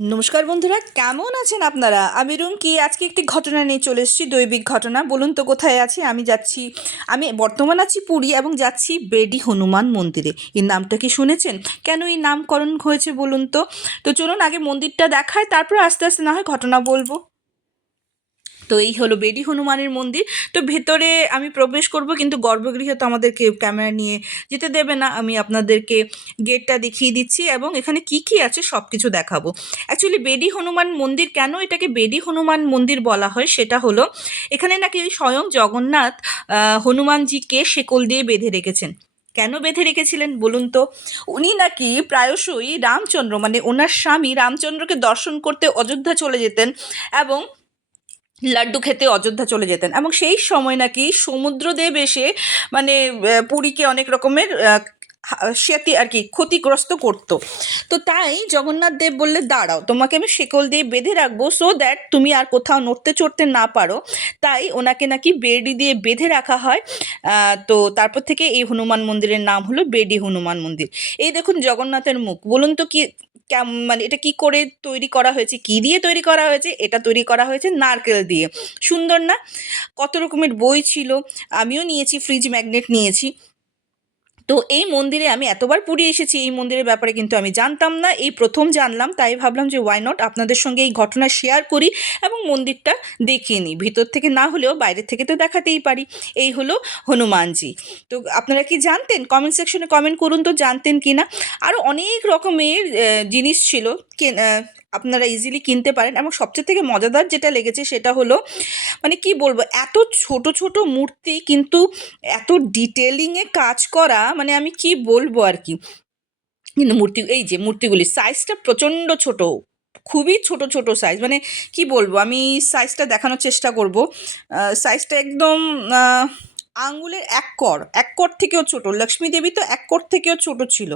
নমস্কার বন্ধুরা, কেমন আছেন আপনারা? আমি রুমকি। আজকে একটি ঘটনা নিয়ে চলে এসেছি, দৈবিক ঘটনা। বলুন তো কোথায় আছি? আমি বর্তমান আছি পুরী এবং যাচ্ছি বেডি হনুমান মন্দিরে। এই নামটা কি শুনেছেন? কেন এই নামকরণ হয়েছে বলুন তো? তো চলুন আগে মন্দিরটা দেখায়, তারপর আস্তে আস্তে না হয় ঘটনা বলবো। তো এই হলো বেডি হনুমানের মন্দির। তো ভেতরে আমি প্রবেশ করব, কিন্তু গর্ভগৃহে তো আমাদেরকে ক্যামেরা নিয়ে যেতে দেবে না। আমি আপনাদেরকে গেটটা দেখিয়ে দিচ্ছি এবং এখানে কি কি আছে সব কিছু দেখাবো। অ্যাকচুয়ালি বেডি হনুমান মন্দির, কেন এটাকে বেডি হনুমান মন্দির বলা হয় সেটা হলো, এখানে নাকি স্বয়ং জগন্নাথ হনুমানজিকে শেকল দিয়ে বেঁধে রেখেছেন। কেন বেঁধে রেখেছিলেন বলুন তো? উনি নাকি প্রায়শই রামচন্দ্র, মানে ওনার স্বামী রামচন্দ্রকে দর্শন করতে অযোধ্যা চলে যেতেন এবং লাড্ডু খেতে অযোধ্যা চলে যেতেন, এবং সেই সময় নাকি সমুদ্রদেব এসে মানে পুরীকে অনেক রকমের সেতি আর কি ক্ষতিগ্রস্ত করতো। তো তাই জগন্নাথ দেব বললে, দাঁড়াও, তোমাকে আমি শেকল দিয়ে বেঁধে রাখবো সো দ্যাট তুমি আর কোথাও নড়তে চড়তে না পারো। তাই ওনাকে নাকি বেড়ি দিয়ে বেঁধে রাখা হয়। তো তারপর থেকে এই হনুমান মন্দিরের নাম হলো বেডি হনুমান মন্দির। এই দেখুন জগন্নাথের মুখ। বলুন তো কি মানে এটা কি করে তৈরি করা হয়েছে, কি দিয়ে তৈরি করা হয়েছে? এটা তৈরি করা হয়েছে নারকেল দিয়ে। সুন্দর না? কত রকমের বই ছিল, আমিও নিয়েছি, ফ্রিজ ম্যাগনেট নিয়েছি। তো এই মন্দিরে আমি এতবার পুরী এসেছি, এই মন্দিরের ব্যাপারে কিন্তু আমি জানতাম না, এই প্রথম জানলাম। তাই ভাবলাম যে ওয়াই নট আপনাদের সঙ্গে এই ঘটনা শেয়ার করি এবং মন্দিরটা দেখিয়ে নিই। ভিতর থেকে না হলেও বাইরের থেকে তো দেখাতেই পারি। এই হলো হনুমানজি। তো আপনারা কি জানতেন? কমেন্ট সেকশনে কমেন্ট করুন তো জানতেন কি না। আরও অনেক রকমের জিনিস ছিল, আপনারা ইজিলি কিনতে পারেন। এবং সবচেয়ে থেকে মজাদার যেটা লেগেছে সেটা হলো, মানে কি বলবো, এত ছোট ছোট মূর্তি কিন্তু এত ডিটেলিংয়ে কাজ করা, মানে আমি কি বলবো আর কি। কিন্তু এই যে মূর্তিগুলির সাইজটা প্রচণ্ড ছোট, খুবই ছোট ছোট সাইজ। মানে কি বলবো, আমি সাইজটা দেখানোর চেষ্টা করব। সাইজটা একদম আঙ্গুলের এক কর থেকেও ছোট। লক্ষ্মী দেবী তো এক কর থেকেও ছোট ছিল,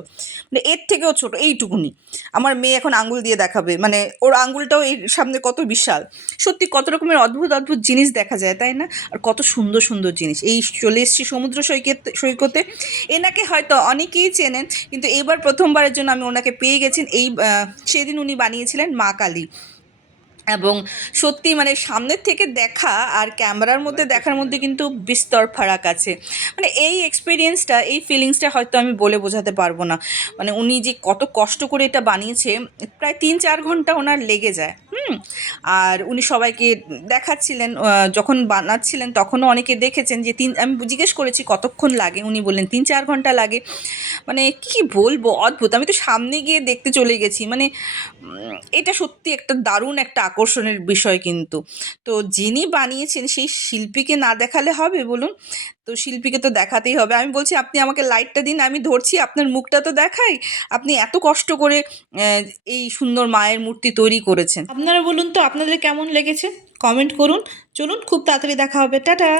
মানে এর থেকেও ছোট, এইটুকুনি। আমার মেয়ে এখন আঙ্গুল দিয়ে দেখাবে, মানে ওর আঙ্গুলটাও এর সামনে কত বিশাল। সত্যি কত রকমের অদ্ভুত অদ্ভুত জিনিস দেখা যায়, তাই না? আর কত সুন্দর সুন্দর জিনিস। এই চলে এসেছি সমুদ্র সৈকতে। এনাকে হয়তো অনেকেই চেনেন, কিন্তু এইবার প্রথমবারের জন্য আমি ওনাকে পেয়ে গেছেন। সেদিন উনি বানিয়েছিলেন মা কালী। এবং সত্যি মানে সামনের থেকে দেখা আর ক্যামেরার মধ্যে দেখার মধ্যে কিন্তু বিস্তর ফারাক আছে। মানে এই এক্সপিরিয়েন্সটা, এই ফিলিংসটা হয়তো আমি বলে বোঝাতে পারবো না। মানে উনি যে কত কষ্ট করে এটা বানিয়েছে, প্রায় 3-4 ঘন্টা ওনার লেগে যায়। আর উনি সবাইকে দেখাচ্ছিলেন, যখন বানাচ্ছিলেন তখনও অনেকে দেখেছেন যে আমি জিজ্ঞেস করেছি কতক্ষণ লাগে, উনি বললেন 3-4 ঘন্টা লাগে। মানে কি বলবো, অদ্ভুত। আমি তো সামনে গিয়ে দেখতে চলে গেছি। মানে এটা সত্যি একটা দারুণ একটা আকর্ষণের বিষয় কিন্তু। তো যিনি বানিয়েছেন সেই শিল্পীকে না দেখালে হবে বলুন? তো শিল্পীকে তো দেখাতেই হবে। আমি বলছি, আপনি আমাকে লাইটটা দিন, আমি ধরছি, আপনার মুখটা তো দেখাই। আপনি এত কষ্ট করে এই সুন্দর মায়ের মূর্তি তৈরি করেছেন। আপনারা বলুন তো আপনাদের কেমন লেগেছে? কমেন্ট করুন। চলুন, খুব তাড়াতাড়ি দেখা হবে। টাটা।